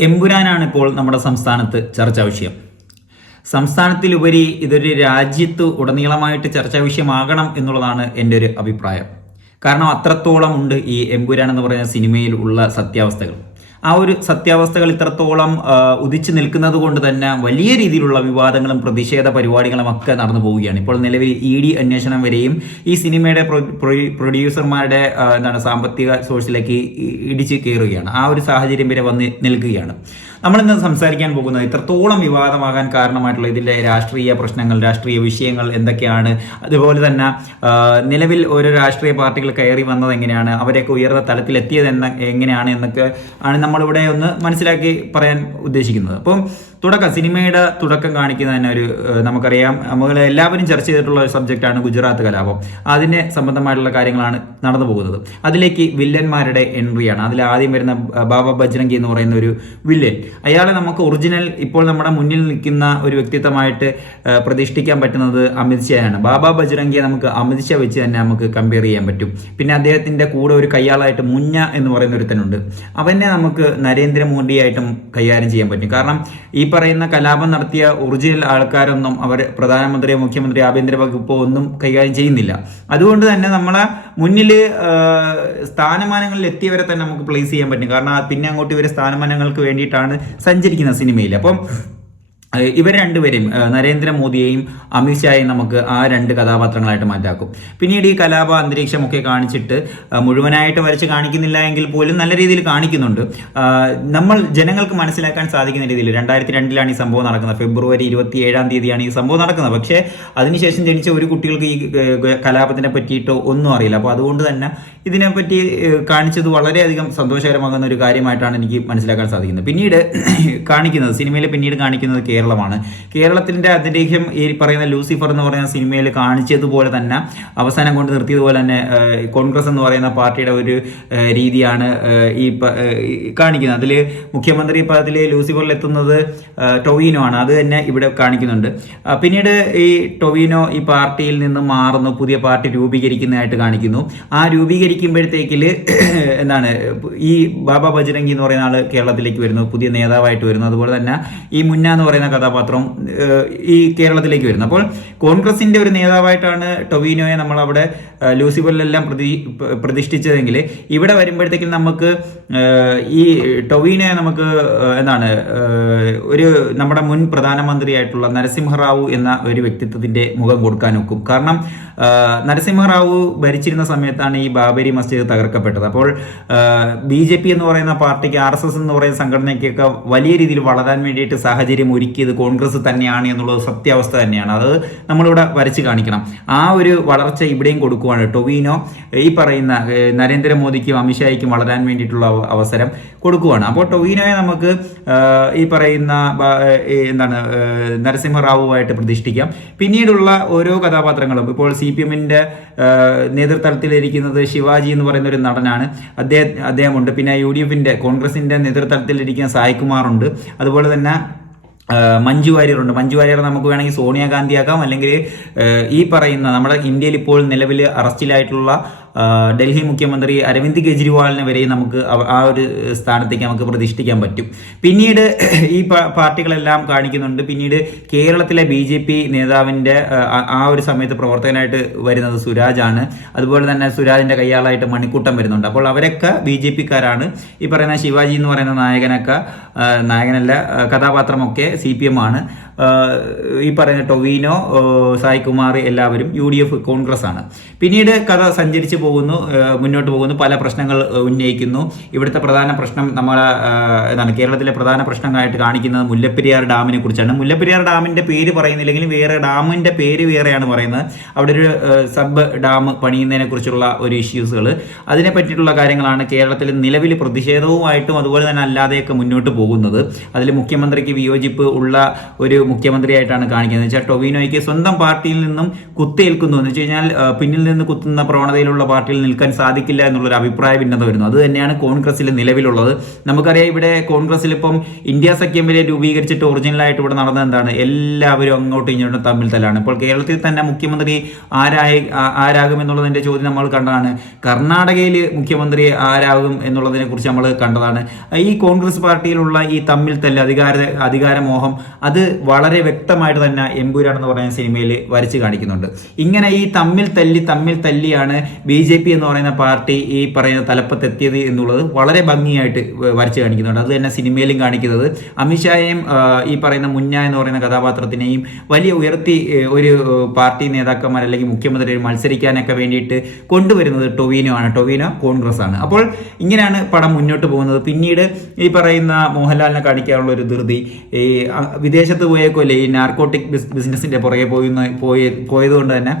എമ്പുരാനാണ് ഇപ്പോൾ നമ്മുടെ സംസ്ഥാനത്ത് ചർച്ചാ വിഷയം. സംസ്ഥാനത്തിലുപരി ഇതൊരു രാജ്യത്ത് ഉടനീളമായിട്ട് ചർച്ചാ വിഷയമാകണം എന്നുള്ളതാണ് എന്റെ ഒരു അഭിപ്രായം. കാരണം അത്രത്തോളം ഉണ്ട് ഈ എമ്പുരാൻ എന്ന് പറയുന്ന സിനിമയിൽ ഉള്ള സത്യാവസ്ഥകൾ. ആ ഒരു സത്യാവസ്ഥകൾ ഇത്രത്തോളം ഉദിച്ചു നിൽക്കുന്നത് കൊണ്ട് തന്നെ വലിയ രീതിയിലുള്ള വിവാദങ്ങളും പ്രതിഷേധ പരിപാടികളും ഒക്കെ നടന്നു പോവുകയാണ്. ഇപ്പോൾ നിലവിൽ ഇ ഡി അന്വേഷണം വരെയും ഈ സിനിമയുടെ പ്രൊ- പ്രൊ- പ്രൊഡ്യൂസർമാരുടെ എന്താണ് സാമ്പത്തിക സോഴ്സിലേക്ക് ഇടിച്ച് കയറുകയാണ്. ആ ഒരു സാഹചര്യം വരെ വന്ന് നിൽക്കുകയാണ്. നമ്മളിന്ന് സംസാരിക്കാൻ പോകുന്നത് ഇത്രത്തോളം വിവാദമാകാൻ കാരണമായിട്ടുള്ള ഇതിന്റെ രാഷ്ട്രീയ പ്രശ്നങ്ങൾ രാഷ്ട്രീയ വിഷയങ്ങൾ എന്തൊക്കെയാണ്? അതുപോലെ തന്നെ നിലവിൽ ഓരോ രാഷ്ട്രീയ പാർട്ടികൾ കയറി വന്നത് എങ്ങനെയാണ്? അവരെയൊക്കെ ഉയർന്ന തലത്തിൽ എത്തിയത് എന്ന എങ്ങനെയാണ് എന്നൊക്കെ ആണ് നമ്മളിവിടെ ഒന്ന് മനസ്സിലാക്കി പറയാൻ ഉദ്ദേശിക്കുന്നത്. അപ്പം തുടക്കം സിനിമയുടെ തുടക്കം കാണിക്കുന്ന തന്നെ ഒരു നമുക്കറിയാം. നമ്മൾ എല്ലാവരും ചർച്ച ചെയ്തിട്ടുള്ള ഒരു സബ്ജക്റ്റാണ് ഗുജറാത്ത് കലാപം. അതിനെ സംബന്ധമായിട്ടുള്ള കാര്യങ്ങളാണ് നടന്നു പോകുന്നത്. അതിലേക്ക് വില്ലന്മാരുടെ എൻട്രിയാണ്. അതിൽ ആദ്യം വരുന്ന ബാബ ബജ്രംഗി എന്ന് പറയുന്ന ഒരു വില്ലൻ. അയാളെ നമുക്ക് ഒറിജിനൽ ഇപ്പോൾ നമ്മുടെ മുന്നിൽ നിൽക്കുന്ന ഒരു വ്യക്തിത്വമായിട്ട് പ്രതിഷ്ഠിക്കാൻ പറ്റുന്നത് അമിത് ഷായാണ്. ബാബ ബജ്രംഗിയെ നമുക്ക് അമിത് ഷാ വെച്ച് തന്നെ നമുക്ക് കമ്പയർ ചെയ്യാൻ പറ്റും. പിന്നെ അദ്ദേഹത്തിന്റെ കൂടെ ഒരു കയ്യാളായിട്ട് മുഞ്ഞ എന്ന് പറയുന്ന ഒരുത്തനുണ്ട്. അവനെ നമുക്ക് നരേന്ദ്രമോദിയായിട്ടും കൈകാര്യം ചെയ്യാൻ പറ്റും. കാരണം ഈ പറയുന്ന കലാപം നടത്തിയ ഒറിജിനൽ ആൾക്കാരൊന്നും അവർ പ്രധാനമന്ത്രി മുഖ്യമന്ത്രി ആഭ്യന്തര വകുപ്പോ ഒന്നും കൈകാര്യം ചെയ്യുന്നില്ല. അതുകൊണ്ട് തന്നെ നമ്മളെ മുന്നിൽ സ്ഥാനമാനങ്ങളിൽ എത്തിയവരെ തന്നെ നമുക്ക് പ്ലേസ് ചെയ്യാൻ പറ്റും. കാരണം പിന്നെ അങ്ങോട്ട് ഇവർ സ്ഥാനമാനങ്ങൾക്ക് വേണ്ടിയിട്ടാണ് സഞ്ചരിക്കുന്നത് സിനിമയിൽ അപ്പം ഇവർ രണ്ടുപേരെയും നരേന്ദ്രമോദിയെയും അമിത്ഷായെയും നമുക്ക് ആ രണ്ട് കഥാപാത്രങ്ങളായിട്ട് മാറ്റാക്കും. പിന്നീട് ഈ കലാപ അന്തരീക്ഷമൊക്കെ കാണിച്ചിട്ട് മുഴുവനായിട്ട് വരച്ച് കാണിക്കുന്നില്ല എങ്കിൽ പോലും നല്ല രീതിയിൽ കാണിക്കുന്നുണ്ട്. നമ്മൾ ജനങ്ങൾക്ക് മനസ്സിലാക്കാൻ സാധിക്കുന്ന രീതിയിൽ രണ്ടായിരത്തി രണ്ടിലാണ് ഈ സംഭവം നടക്കുന്നത്. ഫെബ്രുവരി ഇരുപത്തി ഏഴാം തീയതിയാണ് ഈ സംഭവം നടക്കുന്നത്. പക്ഷേ അതിനുശേഷം ജനിച്ച ഒരു കുട്ടികൾക്ക് ഈ കലാപത്തിനെ പറ്റിയിട്ടോ ഒന്നും അറിയില്ല. അപ്പോൾ അതുകൊണ്ട് തന്നെ ഇതിനെപ്പറ്റി കാണിച്ചത് വളരെയധികം സന്തോഷകരമാകുന്ന ഒരു കാര്യമായിട്ടാണ് എനിക്ക് മനസ്സിലാക്കാൻ സാധിക്കുന്നത്. പിന്നീട് കാണിക്കുന്നത് സിനിമയിൽ പിന്നീട് കാണിക്കുന്നത് കേരളമാണ്. കേരളത്തിന്റെ അന്തരീക്ഷം ഈ പറയുന്ന ലൂസിഫർ എന്ന് പറയുന്ന സിനിമയിൽ കാണിച്ചതുപോലെ തന്നെ അവസാനം കൊണ്ട് നിർത്തിയതുപോലെ തന്നെ കോൺഗ്രസ് എന്ന് പറയുന്ന പാർട്ടിയുടെ ഒരു രീതിയാണ് ഈ കാണിക്കുന്നത്. അതിൽ മുഖ്യമന്ത്രി പദത്തിൽ ലൂസിഫറിൽ എത്തുന്നത് ടൊവിനോ ആണ്. അത് തന്നെ ഇവിടെ കാണിക്കുന്നുണ്ട്. പിന്നീട് ഈ ടൊവിനോ ഈ പാർട്ടിയിൽ നിന്ന് മാറുന്നു പുതിയ പാർട്ടി രൂപീകരിക്കുന്നതായിട്ട് കാണിക്കുന്നു. ആ രൂപീകരിക്കുമ്പോഴത്തേക്കിൽ എന്താണ് ഈ ബാബ ബജരംഗി എന്ന് പറയുന്ന ആൾ കേരളത്തിലേക്ക് വരുന്നു പുതിയ നേതാവായിട്ട് വരുന്നു. അതുപോലെ തന്നെ ഈ മുന്ന എന്ന് പറയുന്ന കഥാപാത്രം കഥാപാത്രവും ഈ കേരളത്തിലേക്ക് വരുന്നു അപ്പോൾ കോൺഗ്രസിന്റെ ഒരു നേതാവായിട്ടാണ് ടൊവിനോയെ നമ്മൾ അവിടെ ലൂസിഫറിലെല്ലാം പ്രതി പ്രതിഷ്ഠിച്ചതെങ്കിൽ ഇവിടെ വരുമ്പോഴത്തേക്കും നമുക്ക് ഈ ടൊവിനോയെ നമുക്ക് എന്താണ് ഒരു നമ്മുടെ മുൻ പ്രധാനമന്ത്രിയായിട്ടുള്ള നരസിംഹറാവു എന്ന ഒരു വ്യക്തിത്വത്തിന്റെ മുഖം കൊടുക്കാൻ ഒക്കും. കാരണം നരസിംഹറാവു ഭരിച്ചിരുന്ന സമയത്താണ് ഈ ബാബരി മസ്ജിദ് തകർക്കപ്പെട്ടത്. അപ്പോൾ ബി ജെ പി എന്ന് പറയുന്ന പാർട്ടിക്ക് ആർ എസ് എസ് എന്ന് പറയുന്ന സംഘടനയ്ക്കൊക്കെ വലിയ രീതിയിൽ വളരാൻ വേണ്ടിയിട്ട് സാഹചര്യം ഒരുക്കിയത് കോൺഗ്രസ് തന്നെയാണ് എന്നുള്ളത് സത്യാവസ്ഥ തന്നെയാണ്. അത് നമ്മളിവിടെ വരച്ച് കാണിക്കണം. ആ ഒരു വളർച്ച ഇവിടെയും കൊടുക്കുവാണ് ടൊവിനോ ഈ പറയുന്ന നരേന്ദ്രമോദിക്കും അമിത്ഷായ്ക്കും വളരാൻ വേണ്ടിയിട്ടുള്ള അവസരം കൊടുക്കുവാണ്. അപ്പോൾ ടൊവിനോയെ നമുക്ക് ഈ പറയുന്ന എന്താണ് നരസിംഹറാവുമായിട്ട് പ്രതിഷ്ഠിക്കാം. പിന്നീടുള്ള ഓരോ കഥാപാത്രങ്ങളും ഇപ്പോൾ സി പി എമ്മിന്റെ നേതൃത്വത്തിലിരിക്കുന്നത് ശിവാജി എന്ന് പറയുന്ന ഒരു നടനാണ്. അദ്ദേഹം അദ്ദേഹമുണ്ട്. പിന്നെ യു ഡി എഫിന്റെ കോൺഗ്രസിന്റെ നേതൃത്വത്തിലിരിക്കുന്ന സായ്കുമാറുണ്ട്. അതുപോലെ തന്നെ മഞ്ജു വാര്യറുണ്ട് മഞ്ജു വാര്യർ നമുക്ക് വേണമെങ്കിൽ സോണിയാഗാന്ധിയാക്കാം. അല്ലെങ്കിൽ ഈ പറയുന്ന നമ്മുടെ ഇന്ത്യയിൽ ഇപ്പോൾ നിലവിൽ അറസ്റ്റിലായിട്ടുള്ള ഡൽഹി മുഖ്യമന്ത്രി അരവിന്ദ് കെജ്രിവാളിനെ വരെ നമുക്ക് ആ ഒരു സ്ഥാനത്തേക്ക് നമുക്ക് പ്രതിഷ്ഠിക്കാൻ പറ്റും. പിന്നീട് ഈ പാർട്ടികളെല്ലാം കാണിക്കുന്നുണ്ട്. പിന്നീട് കേരളത്തിലെ ബി ജെ പി നേതാവിന്റെ ആ- ഒരു സമയത്ത് പ്രവർത്തകനായിട്ട് വരുന്നത് സുരാജാണ് അതുപോലെ തന്നെ സുരാജിന്റെ കയ്യാളായിട്ട് മണിക്കൂട്ടം വരുന്നുണ്ട്. അപ്പോൾ അവരൊക്കെ ബി ജെ പിക്കാരാണ്. ഈ പറയുന്ന ശിവാജി എന്ന് പറയുന്ന നായകനൊക്കെ നായകനല്ല കഥാപാത്രമൊക്കെ സി പി എം ആണ്. ഈ പറഞ്ഞ ടൊവീനോ സായ്കുമാർ കുമാർ എല്ലാവരും യു ഡി എഫ് കോൺഗ്രസ് ആണ് പിന്നീട് കഥ സഞ്ചരിച്ച് പോകുന്നു മുന്നോട്ട് പോകുന്നു പല പ്രശ്നങ്ങൾ ഉന്നയിക്കുന്നു. ഇവിടുത്തെ പ്രധാന പ്രശ്നം നമ്മുടെ ആ, എന്താണ് കേരളത്തിലെ പ്രധാന പ്രശ്നങ്ങളായിട്ട് കാണിക്കുന്നത് മുല്ലപ്പെരിയാർ ഡാമിനെ കുറിച്ചാണ്. മുല്ലപ്പെരിയാർ ഡാമിന്റെ പേര് പറയുന്നില്ലെങ്കിലും വേറെ ഡാമിന്റെ പേര് വേറെയാണ് പറയുന്നത്. അവിടെ ഒരു സബ് ഡാം പണിയുന്നതിനെ കുറിച്ചുള്ള ഒരു ഇഷ്യൂസുകൾ അതിനെ പറ്റിയിട്ടുള്ള കാര്യങ്ങളാണ് കേരളത്തിൽ നിലവിൽ പ്രതിഷേധവുമായിട്ടും അതുപോലെ തന്നെ അല്ലാതെയൊക്കെ മുന്നോട്ട് പോകുന്നത്. അതിൽ മുഖ്യമന്ത്രിക്ക് വിയോജിപ്പ് ഉള്ള ഒരു മുഖ്യമന്ത്രിയായിട്ടാണ് കാണിക്കുന്നത്. വെച്ചാൽ ടൊവിനോയ്ക്ക് സ്വന്തം പാർട്ടിയിൽ നിന്നും കുത്തേൽക്കുന്നു എന്ന് വെച്ച് കഴിഞ്ഞാൽ പിന്നിൽ നിന്ന് കുത്തുന്ന പ്രവണതയിലുള്ള പാർട്ടിയിൽ നിൽക്കാൻ സാധിക്കില്ല എന്നുള്ളൊരു അഭിപ്രായ ഭിന്നത വരുന്നു. അത് തന്നെയാണ് കോൺഗ്രസിൽ നിലവിലുള്ളത്. നമുക്കറിയാം ഇവിടെ കോൺഗ്രസിൽ ഇപ്പം ഇന്ത്യ സഖ്യം വരെ രൂപീകരിച്ചിട്ട് ഒറിജിനലായിട്ട് ഇവിടെ നടന്നത് എന്താണ്? എല്ലാവരും അങ്ങോട്ടും ഇങ്ങോട്ടും തമ്മിൽ തല്ലാണ്. ഇപ്പോൾ കേരളത്തിൽ തന്നെ മുഖ്യമന്ത്രി ആരായി ആരാകും എന്നുള്ളതിന്റെ ചോദ്യം നമ്മൾ കണ്ടതാണ്. കർണാടകയിൽ മുഖ്യമന്ത്രി ആരാകും എന്നുള്ളതിനെ കുറിച്ച് നമ്മൾ കണ്ടതാണ്. ഈ കോൺഗ്രസ് പാർട്ടിയിലുള്ള ഈ തമ്മിൽ തല്ല് അധികാര അധികാരമോഹം അത് വളരെ വ്യക്തമായിട്ട് തന്നെ എമ്പുരാൻ എന്ന് പറയുന്ന സിനിമയിൽ വരച്ച് കാണിക്കുന്നുണ്ട്. ഇങ്ങനെ ഈ തമ്മിൽ തല്ലി തമ്മിൽ തല്ലിയാണ് ബി ജെ പി എന്ന് പറയുന്ന പാർട്ടി ഈ പറയുന്ന തലപ്പത്തെത്തിയത് എന്നുള്ളത് വളരെ ഭംഗിയായിട്ട് വരച്ച് കാണിക്കുന്നുണ്ട്. അത് തന്നെ സിനിമയിലും കാണിക്കുന്നത്. അമിത്ഷായെയും ഈ പറയുന്ന മുന്ന എന്ന് പറയുന്ന കഥാപാത്രത്തിനെയും വലിയ ഉയർത്തി ഒരു പാർട്ടി നേതാക്കന്മാർ അല്ലെങ്കിൽ മുഖ്യമന്ത്രി മത്സരിക്കാനൊക്കെ വേണ്ടിയിട്ട് കൊണ്ടുവരുന്നത് ടൊവീനോ ആണ്. ടൊവീനോ കോൺഗ്രസ് ആണ്. അപ്പോൾ ഇങ്ങനെയാണ് പടം മുന്നോട്ട് പോകുന്നത്. പിന്നീട് ഈ പറയുന്ന മോഹൻലാലിനെ കാണിക്കാനുള്ള ഒരു ധൃതി. ഈ വിദേശത്ത് വിദേശത്ത് കൊലയെ ഈ നാർക്കോട്ടിക് ബിസിനസ്സിന്റെ പുറകെ പോയി പോയത് പോയതുകൊണ്ട് തന്നെ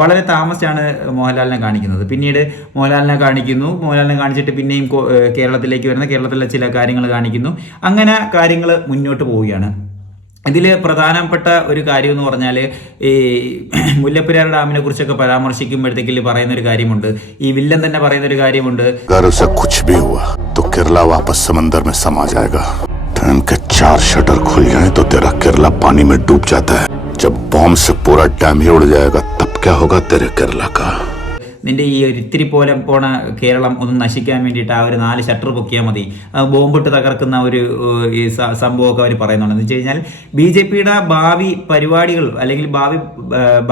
വളരെ താമസിച്ചാണ് മോഹൻലാലിനെ കാണിക്കുന്നത്. പിന്നീട് മോഹൻലാലിനെ കാണിക്കുന്നു. മോഹൻലാലിനെ കാണിച്ചിട്ട് പിന്നെയും കേരളത്തിലേക്ക് വരുന്ന. കേരളത്തിലെ ചില കാര്യങ്ങൾ കാണിക്കുന്നു. അങ്ങനെ കാര്യങ്ങൾ മുന്നോട്ട് പോവുകയാണ്. ഇതിൽ പ്രധാനപ്പെട്ട ഒരു കാര്യം എന്ന് പറഞ്ഞാൽ ഈ മുല്ലപ്പെരിയാർ ഡാമിനെ കുറിച്ചൊക്കെ പരാമർശിക്കുമ്പോഴത്തേക്കിൽ പറയുന്ന ഒരു കാര്യമുണ്ട്. ഈ വില്ലൻ തന്നെ പറയുന്ന ഒരു കാര്യമുണ്ട് टाइम के चार शटर खुल जाए तो तेरा केरला पानी में डूब जाता है। जब बॉम्ब से पूरा डैम ही उड़ जाएगा, तब क्या होगा तेरे केरला का? നിന്റെ ഈ ഒരു ഇത്തിരി പോലെ പോണ കേരളം ഒന്ന് നശിക്കാൻ വേണ്ടിയിട്ട് ആ ഒരു നാല് ഷട്ടർ പൊക്കിയാൽ മതി. ബോംബിട്ട് തകർക്കുന്ന ഒരു ഈ സംഭവമൊക്കെ അവർ പറയുന്നുണ്ട്. എന്ന് വെച്ച് കഴിഞ്ഞാൽ ബി ജെ പിയുടെ ഭാവി പരിപാടികൾ അല്ലെങ്കിൽ ഭാവി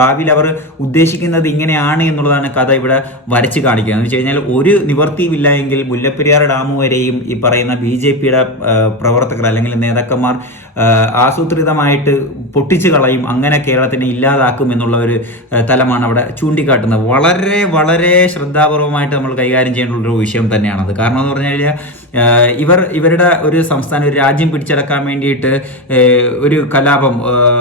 ഭാവിയിൽ അവർ ഉദ്ദേശിക്കുന്നത് ഇങ്ങനെയാണ് എന്നുള്ളതാണ് കഥ ഇവിടെ വരച്ച് കാണിക്കുന്നത്. എന്ന് വെച്ച് കഴിഞ്ഞാൽ ഒരു നിവർത്തിയുമില്ല എങ്കിൽ മുല്ലപ്പെരിയാർ ഡാം വരെയും ഈ പറയുന്ന ബി ജെ പിയുടെ പ്രവർത്തകർ അല്ലെങ്കിൽ നേതാക്കന്മാർ ആസൂത്രിതമായിട്ട് പൊട്ടിച്ചു കളയും. അങ്ങനെ കേരളത്തിനെ ഇല്ലാതാക്കും എന്നുള്ള ഒരു തലമാണ് അവിടെ ചൂണ്ടിക്കാട്ടുന്നത്. വളരെ വളരെ ശ്രദ്ധാപൂർവമായിട്ട് നമ്മൾ കൈകാര്യം ചെയ്യേണ്ട ഒരു വിഷയം തന്നെയാണത് കാരണം എന്ന് പറഞ്ഞു കഴിഞ്ഞാൽ ഇവർ ഇവരുടെ ഒരു സംസ്ഥാനം ഒരു രാജ്യം പിടിച്ചടക്കാൻ വേണ്ടിയിട്ട് ഒരു കലാപം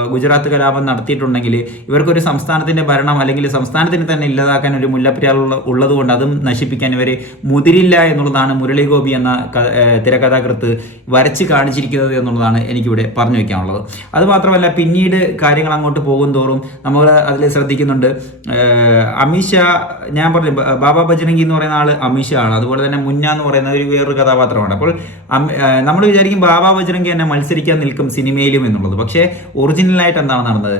ഗുജറാത്ത് കലാപം നടത്തിയിട്ടുണ്ടെങ്കിൽ ഇവർക്കൊരു സംസ്ഥാനത്തിന്റെ ഭരണം അല്ലെങ്കിൽ സംസ്ഥാനത്തിന് തന്നെ ഇല്ലാതാക്കാൻ ഒരു മുല്ലപ്പെരിയാളുള്ള ഉള്ളതുകൊണ്ട് അതും നശിപ്പിക്കാൻ ഇവർ മുതിരില്ല എന്നുള്ളതാണ് മുരളി ഗോപി എന്ന തിരക്കഥാകൃത്ത് വരച്ച് കാണിച്ചിരിക്കുന്നത് എന്നുള്ളതാണ് എനിക്കിവിടെ പറഞ്ഞു വെക്കാനുള്ളത്. അത് മാത്രമല്ല പിന്നീട് കാര്യങ്ങൾ അങ്ങോട്ട് പോകും തോറും നമ്മൾ അതിൽ ശ്രദ്ധിക്കുന്നുണ്ട് അമിത്ഷാ ഞാൻ പറഞ്ഞു ബാബ ബജരംഗി എന്ന് പറയുന്ന ആൾ അമിഷാണ്. അതുപോലെ തന്നെ മുന്ന എന്ന് പറയുന്ന ഒരു വേറൊരു കഥാപാത്രമാണ്. അപ്പോൾ നമ്മൾ വിചാരിക്കും ബാബ ബജരംഗി തന്നെ മത്സരിക്കാൻ നിൽക്കും സിനിമയിലും എന്നുള്ളത്. പക്ഷേ ഒറിജിനലായിട്ട് എന്താണ് നടന്നത്?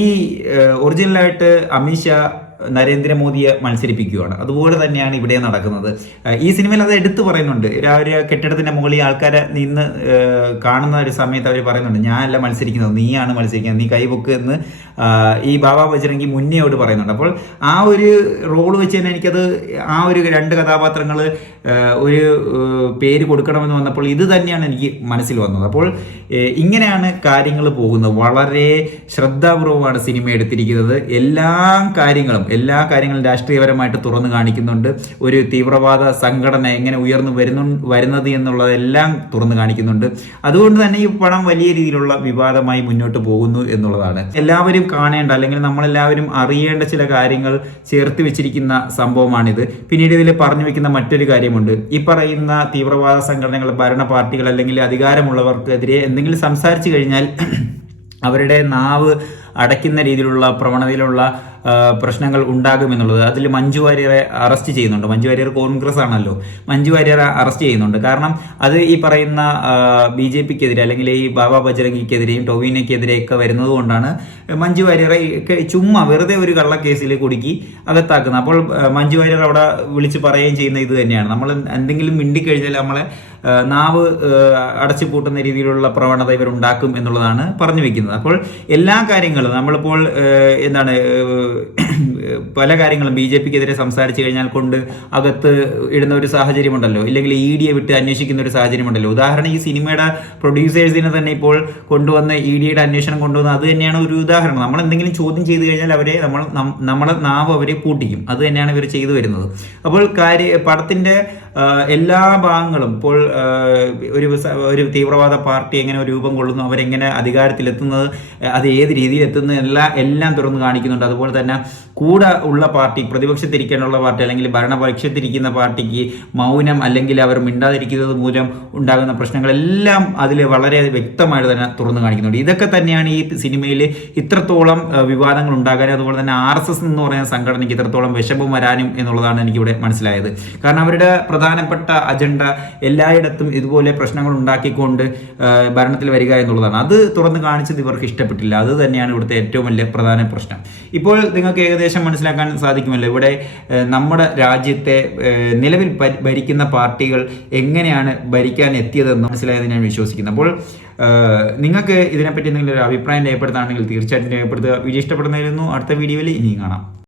ഈ ഒറിജിനലായിട്ട് അമിത്ഷാ നരേന്ദ്രമോദിയെ മത്സരിപ്പിക്കുകയാണ്. അതുപോലെ തന്നെയാണ് ഇവിടെ നടക്കുന്നത്. ഈ സിനിമയിൽ അത് എടുത്തു പറയുന്നുണ്ട്. ഒരു കെട്ടിടത്തിന്റെ മുകളിൽ ആൾക്കാരെ നിന്ന് കാണുന്ന ഒരു സമയത്ത് അവർ പറയുന്നുണ്ട് ഞാനല്ല മത്സരിക്കുന്നത് നീയാണ് മത്സരിക്കുന്നത് നീ കൈവക്ക് എന്ന് ഈ ബാബ ബജരംഗി മുന്നേയോട് പറയുന്നുണ്ട്. അപ്പോൾ ആ ഒരു റോൾ വെച്ച് തന്നെ എനിക്കത് ആ ഒരു രണ്ട് കഥാപാത്രങ്ങൾ ഒരു പേര് കൊടുക്കണമെന്ന് വന്നപ്പോൾ ഇത് തന്നെയാണ് എനിക്ക് മനസ്സിൽ വന്നത്. അപ്പോൾ ഇങ്ങനെയാണ് കാര്യങ്ങൾ പോകുന്നത്. വളരെ ശ്രദ്ധാപൂർവമാണ് സിനിമ എടുത്തിരിക്കുന്നത്. എല്ലാ കാര്യങ്ങളും എല്ലാ കാര്യങ്ങളും രാഷ്ട്രീയപരമായിട്ട് തുറന്നു കാണിക്കുന്നുണ്ട്. ഒരു തീവ്രവാദ സംഘടന എങ്ങനെ ഉയർന്നു വരുന്നു വരുന്നത് എന്നുള്ളതെല്ലാം തുറന്നു കാണിക്കുന്നുണ്ട്. അതുകൊണ്ട് തന്നെ ഈ പണം വലിയ രീതിയിലുള്ള വിവാദമായി മുന്നോട്ട് പോകുന്നു എന്നുള്ളതാണ്. എല്ലാവരും കാണേണ്ട അല്ലെങ്കിൽ നമ്മളെല്ലാവരും അറിയേണ്ട ചില കാര്യങ്ങൾ ചേർത്ത് വെച്ചിരിക്കുന്ന സംഭവമാണിത്. പിന്നീട് ഇതിൽ പറഞ്ഞു വെക്കുന്ന മറ്റൊരു കാര്യമുണ്ട്. ഈ പറയുന്ന തീവ്രവാദ സംഘടനകൾ ഭരണ പാർട്ടികൾ അല്ലെങ്കിൽ അധികാരമുള്ളവർക്കെതിരെ എന്തെങ്കിലും സംസാരിച്ചു കഴിഞ്ഞാൽ അവരുടെ നാവ് അടയ്ക്കുന്ന രീതിയിലുള്ള പ്രവണതയിലുള്ള പ്രശ്നങ്ങൾ ഉണ്ടാകുമെന്നുള്ളത്. അതിൽ മഞ്ജു വാര്യരെ അറസ്റ്റ് ചെയ്യുന്നുണ്ട്. മഞ്ജു വാര്യർ കോൺഗ്രസ് ആണല്ലോ മഞ്ജു വാര്യരെ അറസ്റ്റ് ചെയ്യുന്നുണ്ട്. കാരണം അത് ഈ പറയുന്ന ബി ജെ പിക്കെതിരെ അല്ലെങ്കിൽ ഈ ബാബ ബജരംഗിക്കെതിരെയും ടൊവിനയ്ക്കെതിരെയൊക്കെ വരുന്നത് കൊണ്ടാണ് മഞ്ജു വാര്യറെ ചുമ്മാ വെറുതെ ഒരു കള്ളക്കേസിൽ കുടുക്കി അകത്താക്കുന്നത്. അപ്പോൾ മഞ്ജു വാര്യർ അവിടെ വിളിച്ച് പറയുകയും ചെയ്യുന്ന ഇത് തന്നെയാണ്. നമ്മൾ എന്തെങ്കിലും മിണ്ടിക്കഴിഞ്ഞാൽ നമ്മളെ നാവ് അടച്ചു പൂട്ടുന്ന രീതിയിലുള്ള പ്രവണത ഇവരുണ്ടാക്കും എന്നുള്ളതാണ് പറഞ്ഞു വെക്കുന്നത്. അപ്പോൾ എല്ലാ കാര്യങ്ങളും നമ്മളിപ്പോൾ എന്താണ് പല കാര്യങ്ങളും ബി ജെ പിക്കെതിരെ സംസാരിച്ചു കഴിഞ്ഞാൽ കൊണ്ട് അകത്ത് ഇടുന്ന ഒരു സാഹചര്യമുണ്ടല്ലോ. ഇല്ലെങ്കിൽ ഇ ഡിയെ വിട്ട് അന്വേഷിക്കുന്ന ഒരു സാഹചര്യമുണ്ടല്ലോ. ഉദാഹരണം ഈ സിനിമയുടെ പ്രൊഡ്യൂസേഴ്സിനെ തന്നെ ഇപ്പോൾ കൊണ്ടുവന്ന് ഇ ഡിയുടെ അന്വേഷണം കൊണ്ടുവന്ന് അത് തന്നെയാണ് ഒരു ഉദാഹരണം. നമ്മൾ എന്തെങ്കിലും ചോദ്യം ചെയ്തു കഴിഞ്ഞാൽ അവരെ നമ്മൾ നമ്മളെ നാവ് അവരെ പൂട്ടിക്കും. അത് തന്നെയാണ് ഇവർ ചെയ്തു വരുന്നത്. അപ്പോൾ കാര്യ പടത്തിന്റെ ആ, എല്ലാ ഭാഗങ്ങളും ഇപ്പോൾ ഒരു ഒരു തീവ്രവാദ പാർട്ടി എങ്ങനെ രൂപം കൊള്ളുന്നു അവരെങ്ങനെ അധികാരത്തിലെത്തുന്നത് അത് ഏത് രീതിയിൽ എത്തുന്നു എല്ലാം എല്ലാം തുറന്നു കാണിക്കുന്നുണ്ട്. അതുപോലെ തന്നെ കൂടെ ഉള്ള പാർട്ടി പ്രതിപക്ഷത്തിരിക്കാനുള്ള പാർട്ടി അല്ലെങ്കിൽ ഭരണപക്ഷത്തിരിക്കുന്ന പാർട്ടിക്ക് മൗനം അല്ലെങ്കിൽ അവർ മിണ്ടാതിരിക്കുന്നത് മൂലം ഉണ്ടാകുന്ന പ്രശ്നങ്ങളെല്ലാം അതിൽ വളരെ വ്യക്തമായിട്ട് തന്നെ തുറന്നു കാണിക്കുന്നുണ്ട്. ഇതൊക്കെ തന്നെയാണ് ഈ സിനിമയിൽ ഇത്രത്തോളം വിവാദങ്ങൾ ഉണ്ടാകാനും അതുപോലെ തന്നെ ആർ എന്ന് പറയുന്ന സംഘടനയ്ക്ക് ഇത്രത്തോളം വിഷമം വരാനും എന്നുള്ളതാണ് എനിക്കിവിടെ മനസ്സിലായത്. കാരണം അവരുടെ പ്രധാനപ്പെട്ട അജണ്ട എല്ലായിടത്തും ഇതുപോലെ പ്രശ്നങ്ങൾ ഉണ്ടാക്കിക്കൊണ്ട് ഭരണത്തിൽ വരിക എന്നുള്ളതാണ്. അത് തുറന്ന് കാണിച്ചത് ഇവർക്ക് ഇഷ്ടപ്പെട്ടില്ല. അത് തന്നെയാണ് ഇവിടുത്തെ ഏറ്റവും വലിയ പ്രധാന പ്രശ്നം. ഇപ്പോൾ നിങ്ങൾക്ക് ഏകദേശം മനസ്സിലാക്കാൻ സാധിക്കുമല്ലോ ഇവിടെ നമ്മുടെ രാജ്യത്തെ നിലവിൽ ഭരിക്കുന്ന പാർട്ടികൾ എങ്ങനെയാണ് ഭരിക്കാൻ എത്തിയതെന്ന് മനസ്സിലായത് ഞാൻ വിശ്വസിക്കുന്നു. അപ്പോൾ നിങ്ങൾക്ക് ഇതിനെപ്പറ്റി എന്തെങ്കിലും ഒരു അഭിപ്രായം രേഖപ്പെടുത്താണെങ്കിൽ തീർച്ചയായിട്ടും രേഖപ്പെടുത്തുക. വീഡിയോ ഇഷ്ടപ്പെടുന്നതായിരുന്നു അടുത്ത വീഡിയോയിൽ ഇനിയും കാണാം.